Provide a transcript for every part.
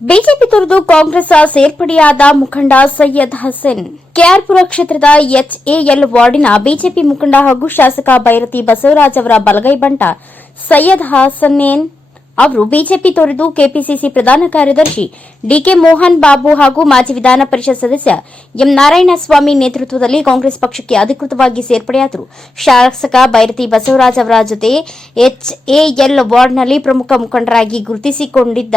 BJP ತೊರೆದು ಕಾಂಗ್ರೆಸ್ ಸೇರ್ಪಡೆಯಾದ ಮುಖಂಡ ಸೈಯದ್ ಹಸನ್. ಕೆಆರ್ಪುರ ಕ್ಷೇತ್ರದ ಎಚ್ಎಎಲ್ ವಾರ್ಡಿನ ಬಿಜೆಪಿ ಮುಖಂಡ ಹಾಗೂ ಶಾಸಕ ಬೈರತಿ ಬಸವರಾಜ್ ಅವರ ಬಲಗೈ ಬಂಟ ಸೈಯದ್ ಹಸನೇನ್ ಅವರು ಬಿಜೆಪಿ ತೊರೆದು ಕೆಪಿಸಿಸಿ ಪ್ರಧಾನ ಕಾರ್ಯದರ್ಶಿ ಡಿಕೆ ಮೋಹನ್ ಬಾಬು ಹಾಗೂ ಮಾಜಿ ವಿಧಾನ ಪರಿಷತ್ ಸದಸ್ಯ ಎಂ ನಾರಾಯಣಸ್ವಾಮಿ ನೇತೃತ್ವದಲ್ಲಿ ಕಾಂಗ್ರೆಸ್ ಪಕ್ಷಕ್ಕೆ ಅಧಿಕೃತವಾಗಿ ಸೇರ್ಪಡೆಯಾದರು. ಶಾಸಕ ಬೈರತಿ ಬಸವರಾಜ್ ಅವರ ಜೊತೆ ಎಚ್ಎಎಲ್ ವಾರ್ಡ್ನಲ್ಲಿ ಪ್ರಮುಖ ಮುಖಂಡರಾಗಿ ಗುರುತಿಸಿಕೊಂಡಿದ್ದ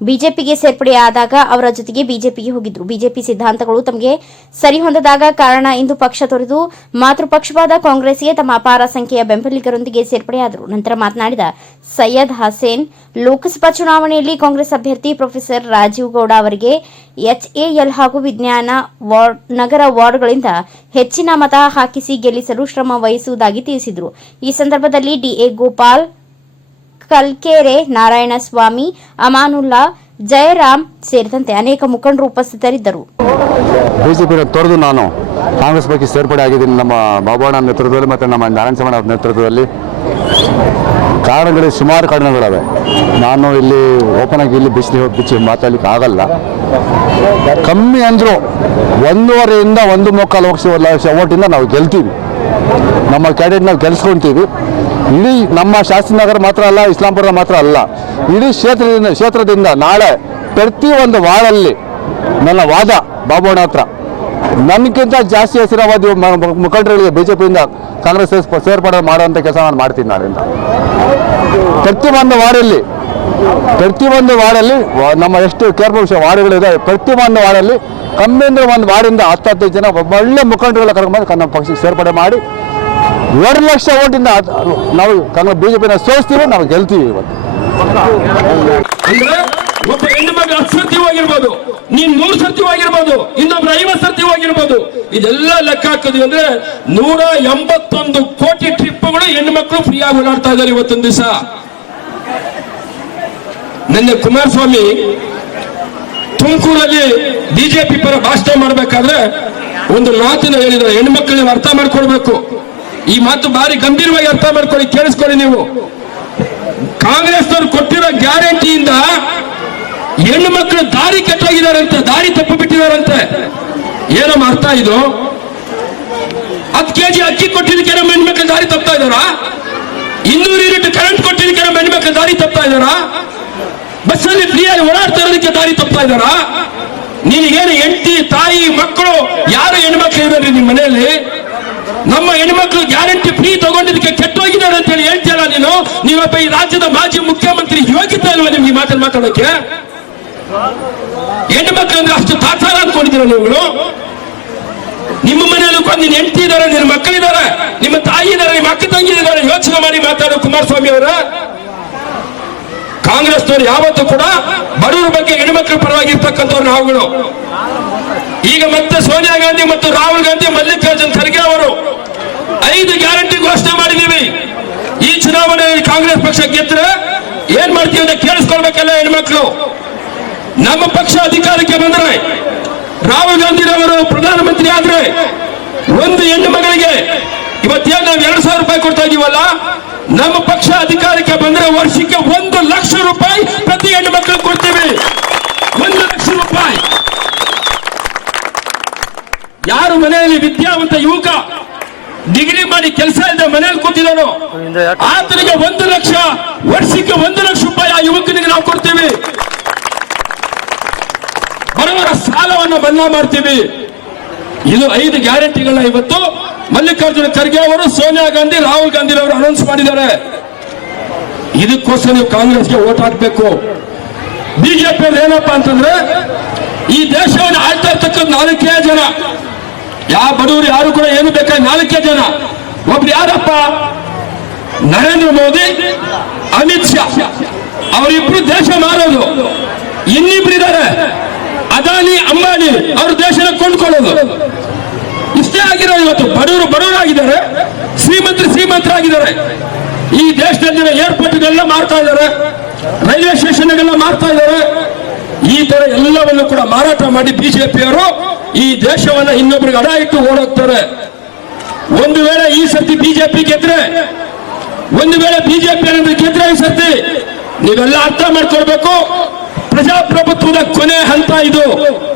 ಬಿಜೆಪಿಗೆ ಸೇರ್ಪಡೆಯಾದಾಗ ಅವರ ಜೊತೆಗೆ ಬಿಜೆಪಿಗೆ ಹೋಗಿದ್ರು. ಬಿಜೆಪಿ ಸಿದ್ಧಾಂತಗಳು ತಮಗೆ ಸರಿಹೊಂದದಾಗ ಕಾರಣ ಇಂದು ಪಕ್ಷ ತೊರೆದು ಮಾತೃಪಕ್ಷವಾದ ಕಾಂಗ್ರೆಸ್ಗೆ ತಮ್ಮ ಅಪಾರ ಸಂಖ್ಯೆಯ ಬೆಂಬಲಿಗರೊಂದಿಗೆ ಸೇರ್ಪಡೆಯಾದರು. ನಂತರ ಮಾತನಾಡಿದ ಸೈಯದ್ ಹಸೇನ್ ಲೋಕಸಭಾ ಚುನಾವಣೆಯಲ್ಲಿ ಕಾಂಗ್ರೆಸ್ ಅಭ್ಯರ್ಥಿ ಪ್ರೊಫೆಸರ್ ರಾಜೀವ್ ಗೌಡ ಅವರಿಗೆ ಎಚ್ಎಎಲ್ ಹಾಗೂ ವಿಜ್ಞಾನ ವಾರ್ಡ್, ನಗರ ವಾರ್ಡ್ಗಳಿಂದ ಹೆಚ್ಚಿನ ಮತ ಹಾಕಿಸಿ ಗೆಲ್ಲಿಸಲು ಶ್ರಮ ವಹಿಸುವುದಾಗಿ ತಿಳಿಸಿದರು. ಈ ಸಂದರ್ಭದಲ್ಲಿ ಡಿಎ ಗೋಪಾಲ್, ಕಲ್ಕೆರೆ ನಾರಾಯಣಸ್ವಾಮಿ, ಅಮಾನುಲ್ಲಾ, ಜಯರಾಮ್ ಸೇರಿದಂತೆ ಅನೇಕ ಮುಖಂಡರು ಉಪಸ್ಥಿತರಿದ್ದರು. ಬಿಜೆಪಿ ತೊರೆದು ನಾನು ಕಾಂಗ್ರೆಸ್ ಪಕ್ಷ ಸೇರ್ಪಡೆ ಆಗಿದ್ದೀನಿ ನಮ್ಮ ಬಾಬಣ್ಣ ನೇತೃತ್ವದಲ್ಲಿ ಮತ್ತು ನಮ್ಮ ನಾರಾಯಣ ಅವ್ರ ನೇತೃತ್ವದಲ್ಲಿ. ಕಾರಣಗಳು ಸುಮಾರು ಕಾರಣಗಳವೆ. ನಾನು ಇಲ್ಲಿ ಓಪನ್ ಆಗಿ ಇಲ್ಲಿ ಬಿಸಿಲಿ ಹೋಗಿ ಬಿಚ್ಚಿ ಮಾತಾಡ್ಲಿಕ್ಕೆ ಆಗಲ್ಲ. ಕಮ್ಮಿ ಅಂದರೂ ಒಂದೂವರೆಯಿಂದ ಒಂದು ಮುಕ್ಕಾಲು ಲಕ್ಷ ಲಕ್ಷ ಓಟಿಂದ ನಾವು ಗೆಲ್ತೀವಿ. ನಮ್ಮ ಕ್ಯಾಂಡಿಡೇಟ್ ನಾವು ಗೆಲ್ಸ್ಕೊಳ್ತೀವಿ ಇಡೀ ನಮ್ಮ ಶಾಸ್ತ್ರಿನಗರ ಮಾತ್ರ ಅಲ್ಲ ಇಸ್ಲಾಂಪುರ ಮಾತ್ರ ಅಲ್ಲ. ಇಡೀ ಕ್ಷೇತ್ರದಿಂದ ಕ್ಷೇತ್ರದಿಂದ ನಾಳೆ ಪ್ರತಿಯೊಂದು ವಾರ್ಡಲ್ಲಿ ನನ್ನ ವಾದ ಬಾಬುಣ್ಣ ಹತ್ರ. ನನಗಿಂತ ಜಾಸ್ತಿ ಹೆಸರವಾದಿ ಮುಖಂಡರುಗಳಿಗೆ ಬಿ ಜೆ ಪಿಯಿಂದ ಕಾಂಗ್ರೆಸ್ ಸೇರ್ಪ- ಸೇರ್ಪಡೆ ಮಾಡುವಂಥ ಕೆಲಸ ನಾನು ಮಾಡ್ತೀನಿ ನಾಳೆಯಿಂದ ಪ್ರತಿಯೊಂದು ವಾರ್ಡಲ್ಲಿ ಪ್ರತಿಯೊಂದು ವಾರ್ಡಲ್ಲಿ ನಮ್ಮ ಎಷ್ಟು ಕೇರ್ಪುರುಷ ವಾರ್ಡ್ಗಳಿದೆ ಪ್ರತಿಯೊಂದು ವಾರ್ಡಲ್ಲಿ ಕಮ್ಮಿ ಅಂದ್ರೆ ಒಂದು ವಾರ್ಡಿಂದ ಹತ್ತು ಹತ್ತೈದು ಜನ ಒಳ್ಳೆ ಮುಖಂಡರುಗಳ ಕರ್ಕೊಂಡು ನಮ್ಮ ಪಕ್ಷಕ್ಕೆ ಸೇರ್ಪಡೆ ಮಾಡಿ ಎರಡು ಲಕ್ಷ ಓಟಿಂದ ನಾವು ಕಾಂಗ್ರೆಸ್ ಬಿಜೆಪಿನ ಸೋಸ್ತೀವಿ ನಾವು ಗೆಲ್ತೀವಿ ಇವತ್ತು. ಒಬ್ಬ ಹೆಣ್ಣು ಹತ್ತು ಸರ್ತಿ ನೀನ್ ನೂರು ಸರ್ತಿ ಇನ್ನೊಬ್ರು ಐವತ್ತು ಸರ್ತಿ ಇದೆಲ್ಲ ಲೆಕ್ಕ ಹಾಕಿದ್ವಿ ಅಂದ್ರೆ ನೂರ ಎಂಬತ್ತೊಂದು ಕೋಟಿ ಟ್ರಿಪ್ಗಳು ಹೆಣ್ಣು ಮಕ್ಕಳು ಫ್ರೀ ಆಗಿ ಓಡಾಡ್ತಾ ಇದ್ದಾರೆ ಇವತ್ತೊಂದು ದಿವಸ. ನಿನ್ನೆ ಕುಮಾರಸ್ವಾಮಿ ತುಮಕೂರಲ್ಲಿ ಬಿಜೆಪಿ ಪರ ಭಾಷಣ ಮಾಡಬೇಕಾದ್ರೆ ಒಂದು ಮಾತಿನ ಹೇಳಿದ್ರೆ ಹೆಣ್ಮಕ್ಳು ಅರ್ಥ ಮಾಡ್ಕೊಳ್ಬೇಕು. ಈ ಮಾತು ಭಾರಿ ಗಂಭೀರವಾಗಿ ಅರ್ಥ ಮಾಡ್ಕೊಳ್ಳಿ, ಕೇಳಿಸ್ಕೊಳ್ಳಿ ನೀವು. ಕಾಂಗ್ರೆಸ್ನವ್ರು ಕೊಟ್ಟಿರೋ ಗ್ಯಾರಂಟಿಯಿಂದ ಹೆಣ್ಣು ಮಕ್ಕಳು ದಾರಿ ಕೆಟ್ಟೋಗಿದಾರಂತೆ ದಾರಿ ತಪ್ಪು ಬಿಟ್ಟಿದಾರಂತೆ ಏನಮ್ಮ ಅರ್ಥ ಇದು? ಹತ್ತು ಕೆಜಿ ಅಕ್ಕಿ ಕೊಟ್ಟಿದ್ದಕ್ಕೆ ನಮ್ಮ ಹೆಣ್ಮಕ್ಳು ದಾರಿ ತಪ್ತಾ ಇದಾರ ಇನ್ನೂರು ಯೂನಿಟ್ ಕರೆಂಟ್ ಕೊಟ್ಟಿದ್ದಕ್ಕೆ ನಮ್ಮ ಹೆಣ್ಮಕ್ಳು ದಾರಿ ತಪ್ತಾ ಇದಾರ ಬಸ್ಸಲ್ಲಿ ಫ್ರೀಯಾಗಿ ಓಡಾಡ್ತಾ ಇರೋದಕ್ಕೆ ದಾರಿ ತಪ್ತಾ ಇದಾರ ನಿನಗೇನು ಹೆಂಡತಿ, ತಾಯಿ, ಮಕ್ಕಳು, ಯಾರು ಹೆಣ್ಮಕ್ಳು ಇದ್ದಾರೆ ನಿಮ್ಮ ಮನೆಯಲ್ಲಿ? ನಮ್ಮ ಹೆಣ್ಮಕ್ಳು ಗ್ಯಾರಂಟಿ ಫ್ರೀ ತಗೊಂಡಿದ್ದಕ್ಕೆ ಕೆಟ್ಟೋಗಿದ್ದಾರೆ ಅಂತ ಹೇಳಿ ಹೇಳ್ತೀಯಲ್ಲ ನೀನು? ನೀವೊಬ್ಬ ಈ ರಾಜ್ಯದ ಮಾಜಿ ಮುಖ್ಯಮಂತ್ರಿ ಯೋಗ್ಯತೆ ಇಲ್ವಾ ನಿಮ್ಗೆ ಮಾತನ್ನು ಮಾತಾಡೋಕೆ? ಹೆಣ್ಮಕ್ಳು ಅಂದ್ರೆ ಅಷ್ಟು ತಾತಾರ ಅನ್ಕೊಂಡಿದ್ದೀರ ನೀವುಗಳು? ನಿಮ್ಮ ಮನೆಯಲ್ಲಿ ಕೂಡ ನಿನ್ನ ಹೆಂಡತಿ ಇದ್ದಾರೆ, ನಿನ್ನ ಮಕ್ಕಳಿದ್ದಾರೆ, ನಿಮ್ಮ ತಾಯಿ ಇದ್ದಾರೆ, ನಿಮ್ಮ ಅಕ್ಕ ತಂಗಿ ಇದ್ದಾರೆ, ಯೋಚನೆ ಮಾಡಿ ಮಾತಾಡೋ ಕುಮಾರಸ್ವಾಮಿ ಅವರ. ಕಾಂಗ್ರೆಸ್ನವರು ಯಾವತ್ತೂ ಕೂಡ ಬಡವರ ಬಗ್ಗೆ ಹೆಣ್ಮಕ್ಳ ಪರವಾಗಿ ಇರ್ತಕ್ಕಂಥವ್ರು ನಾವುಗಳು. ಈಗ ಮತ್ತೆ ಸೋನಿಯಾ ಗಾಂಧಿ ಮತ್ತು ರಾಹುಲ್ ಗಾಂಧಿ, ಮಲ್ಲಿಕಾರ್ಜುನ್ ಖರ್ಗೆ ಅವರು ಐದು ಗ್ಯಾರಂಟಿ ಘೋಷಣೆ ಮಾಡಿದೀವಿ ಈ ಚುನಾವಣೆಯಲ್ಲಿ ಕಾಂಗ್ರೆಸ್ ಪಕ್ಷ ಗೆದ್ರೆ ಏನ್ ಮಾಡ್ತೀವಿ ಅಂತ ಕೇಳಿಸ್ಕೊಳ್ಬೇಕಲ್ಲ ಹೆಣ್ಮಕ್ಳು. ನಮ್ಮ ಪಕ್ಷ ಅಧಿಕಾರಕ್ಕೆ ಬಂದ್ರೆ ರಾಹುಲ್ ಗಾಂಧಿ ಅವರು ಪ್ರಧಾನಮಂತ್ರಿ ಆದ್ರೆ ಒಂದು ಹೆಣ್ಣು ಮಗಳಿಗೆ ಇವತ್ತೇನು ನಾವು ಎರಡು ಸಾವಿರ ರೂಪಾಯಿ ಕೊಡ್ತಾ ಇದೀವಲ್ಲ, ನಮ್ಮ ಪಕ್ಷ ಅಧಿಕಾರಕ್ಕೆ ಬಂದ್ರೆ ವರ್ಷಕ್ಕೆ ಒಂದು ಲಕ್ಷ ರೂಪಾಯಿ ಪ್ರತಿ ಹೆಣ್ಣು ಮಕ್ಕಳು ಕೊಡ್ತೀವಿ ಒಂದು ಲಕ್ಷ ರೂಪಾಯಿ ಯಾರು ಮನೆಯಲ್ಲಿ ವಿದ್ಯಾವಂತ ಯುವಕ ಡಿಗ್ರಿ ಮಾಡಿ ಕೆಲಸ ಇಲ್ಲದೆ ಮನೆಯಲ್ಲಿ ಕೂತಿದ್ದಾನೋ? ಆತನಿಗೆ ಒಂದು ಲಕ್ಷ, ವರ್ಷಕ್ಕೆ ಒಂದು ಲಕ್ಷ ರೂಪಾಯಿ ಆ ಯುವಕನಿಗೆ ನಾವು ಕೊಡ್ತೀವಿ. ಬಡವರ ಸಾಲವನ್ನು ಮನ್ನಾ ಮಾಡ್ತೀವಿ. ಇದು ಐದು ಗ್ಯಾರಂಟಿಗಳನ್ನ ಇವತ್ತು ಮಲ್ಲಿಕಾರ್ಜುನ ಖರ್ಗೆ ಅವರು, ಸೋನಿಯಾ ಗಾಂಧಿ, ರಾಹುಲ್ ಗಾಂಧಿ ಅವರು ಅನೌನ್ಸ್ ಮಾಡಿದ್ದಾರೆ. ಇದಕ್ಕೋಸ್ಕರ ನೀವು ಕಾಂಗ್ರೆಸ್ಗೆ ಓಟ್ ಹಾಕ್ಬೇಕು. ಬಿಜೆಪಿ ಏನಪ್ಪಾ ಅಂತಂದ್ರೆ ಈ ದೇಶವನ್ನು ಆಳ್ತಾ ಇರ್ತಕ್ಕಂಥ ನಾಲ್ಕೇ ಜನ ಯಾವ ಬಡವರು ಯಾರು ಕೂಡ ಏನು ಬೇಕಾ ನಾಲ್ಕೇ ಜನ. ಒಬ್ರು ಯಾರಪ್ಪ? ನರೇಂದ್ರ ಮೋದಿ, ಅಮಿತ್ ಶಾ. ಅವರಿಬ್ರು ದೇಶ ಮಾರೋದು. ಇನ್ನಿಬ್ರು ಇದ್ದಾರೆ ಅದಾನಿ, ಅಂಬಾನಿ, ಅವರು ದೇಶನ ಕೊಂಡ್ಕೊಳ್ಳೋದು. ಇಷ್ಟೇ ಆಗಿರೋ ಇವತ್ತು. ಬಡವರು ಬಡವರಾಗಿದ್ದಾರೆ. ಶ್ರೀಮಂತರು ಶ್ರೀಮಂತರಾಗಿದ್ದಾರೆ. ಈ ದೇಶದಲ್ಲಿನ ಏರ್ಪೋರ್ಟ್ಗಳೆಲ್ಲ ಮಾರ್ತಾ ಇದ್ದಾರೆ. ರೈಲ್ವೆ ಸ್ಟೇಷನ್ಗೆಲ್ಲ ಮಾರ್ತಾ ಇದ್ದಾರೆ. ಈ ತರ ಎಲ್ಲವನ್ನು ಕೂಡ ಮಾರಾಟ ಮಾಡಿ ಬಿಜೆಪಿಯವರು ಈ ದೇಶವನ್ನ ಇನ್ನೊಬ್ರಿಗೆ ಅಡ ಇಟ್ಟು ಓಡೋಗ್ತಾರೆ. ಒಂದು ವೇಳೆ ಈ ಸರ್ತಿ ಬಿಜೆಪಿ ಗೆದ್ರೆ, ಒಂದು ವೇಳೆ ಬಿಜೆಪಿ ಏನಾದ್ರು ಗೆದ್ರೆ ಈ ಸರ್ತಿ, ನೀವೆಲ್ಲ ಅರ್ಥ ಮಾಡ್ಕೊಳ್ಬೇಕು. ಪ್ರಜಾಪ್ರಭುತ್ವದ ಕೊನೆ ಹಂತ